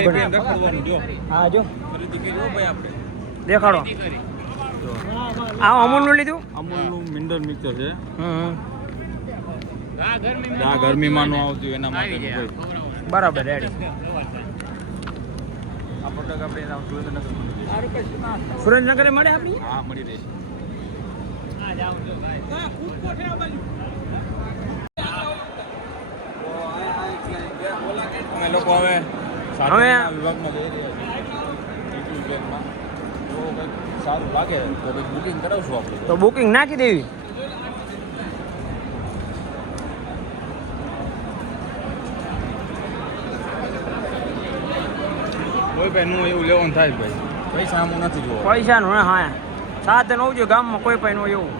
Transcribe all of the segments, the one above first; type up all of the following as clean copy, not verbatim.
લીધું હા જો દેખાડો આ અમૂલનું લીધું અમૂલનું મિનરલ મિક્સર છે આ ગરમીમાં નો આવતું એના માટે બરાબર રેડી આ પ્રોડક્ટ આપણે સુરેન્દ્રનગર મળે આપણી હા મળી રહેશે અમે લોકો હવે વિભાગમાં જઈ રહ્યા છીએ સારું લાગે તો બુકિંગ કરાવશું આપણે તો બુકિંગ નાખી દેવી કોઈ ભાઈ નું એવું લેવાનું થાય ભાઈ પૈસા આમ નથી જોવા પૈસાનું હા સાથે નવું જો ગામમાં કોઈ પણ એવું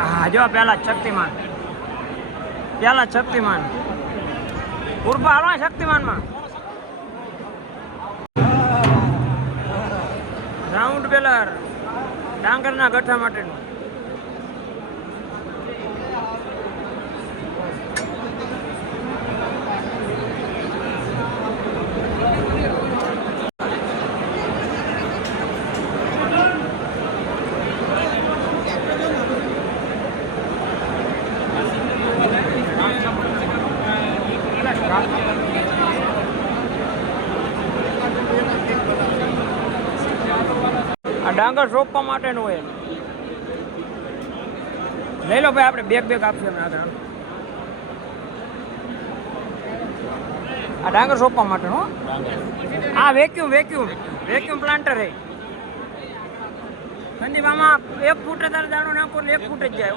હા જો પેલા શક્તિમાન ઉર્ફા હાલો શક્તિમાનમાં રાઉન્ડ બેલર ડાંગરના ગઠ્ઠા માટેનું આ ડાંગર રોપવા માટેનું હોય લઈ લો ભાઈ આપણે બેગ આપીએ આગળ આ ડાંગર રોપવા માટેનું આ વેક્યુમ પ્લાન્ટર હે સંદીપામાં 1 ફૂટ દાણો નાખો એટલે 1 ફૂટ જ જાય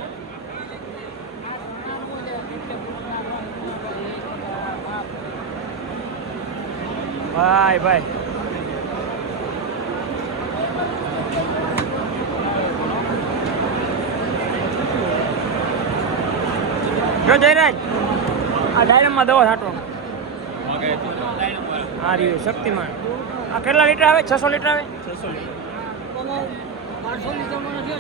ભાઈ જો જયરાજ આ ડાયરમમાં દવા છાંટો હા રહ્યું શક્તિમાન આ કેટલા લીટર આવે 600 લીટર આવે 600 લીટર 500 લીટરમાં નથી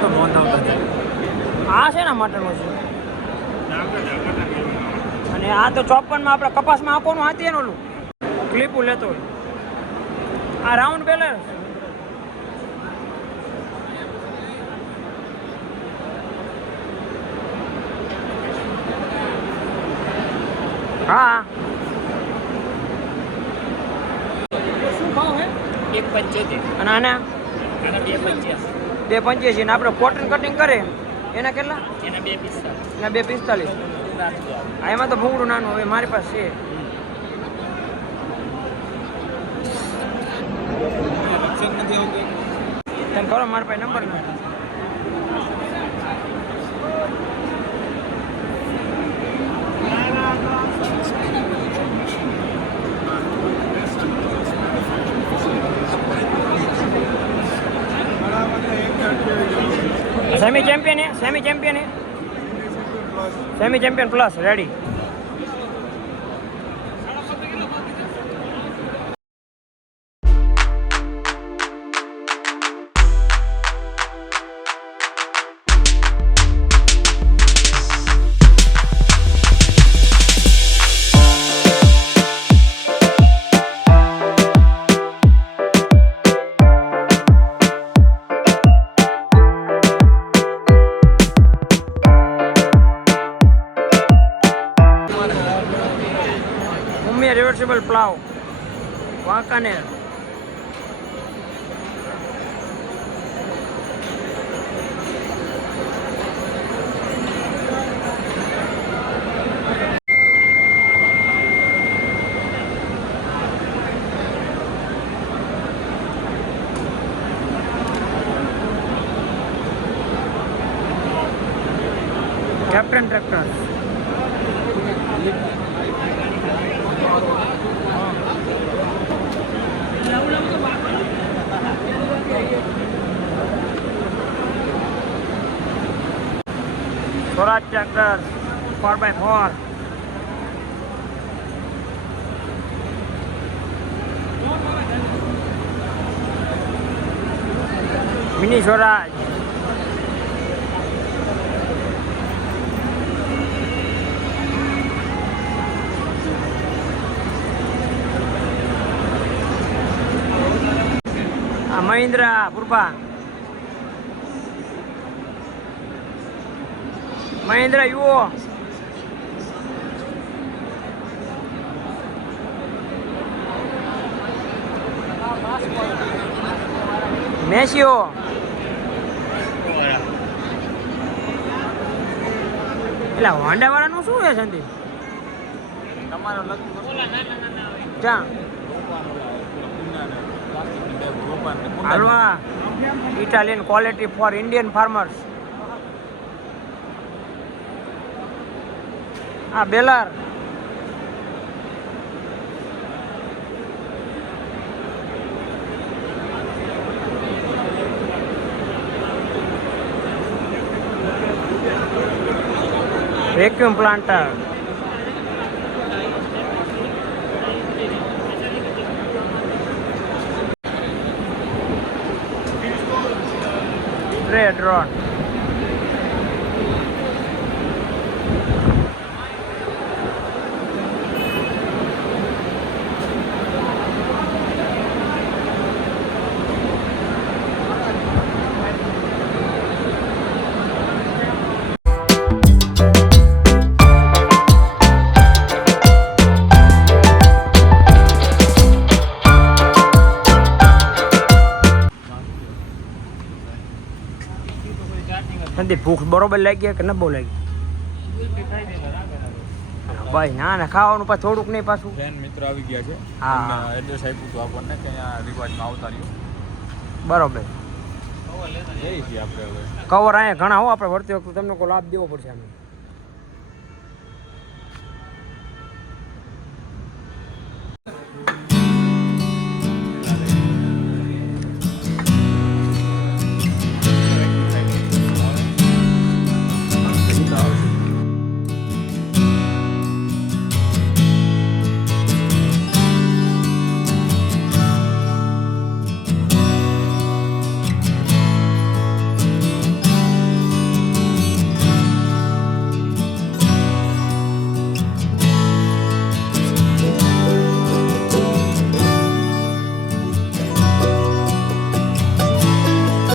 તો નોંધ આવતા આ છે ને માટેનો છે અને આ તો 54 માં આપણે કપાસમાં આકોનું હાથી એનું ક્લિપું લેતો હોય આ રાઉન્ડ બેલર હા શું ભાવ હે 175 અને આના 285 ને આપણે કોટન કટિંગ કરે એના કેટલા એના 245 એમાં તો ભૂંગળું નાનું હવે મારી પાસે છે તમે કરો મારા પાસે નંબર નથી semi champion plus ready reversible plough Wankaner captain tractor Swaraj tractor 4x4 આ મિની સ્વરાજ. આ મહિન્દ્રા પૂર્વા, મહિન્દ્રા યુઓ, મેસિયો, એટલે હોન્ડા વાળાનું શું છે સંદીપ? તમારો ક્યાં હાલવા Italian quality for Indian farmers. આ baler, vacuum planter, spray drone, Sandeep ભૂખ બરોબર લાગી કે ન બહુ લાગી? ભાઈ ના ના ખાવાનું પાછું થોડુંક નહીં પાછું. ફેન મિત્ર આવી ગયા છે. હા. એડ્રેસ આપ્યું હતું આપણને કે અહીંયા રિવાજમાં આવતા રહ્યું. બરોબર. જઈએ છીએ આપણે હવે. કવર અહીંયા ઘણા હો, આપણે વળતી વખતે તમને કોઈ લાભ દેવો પડશે આને.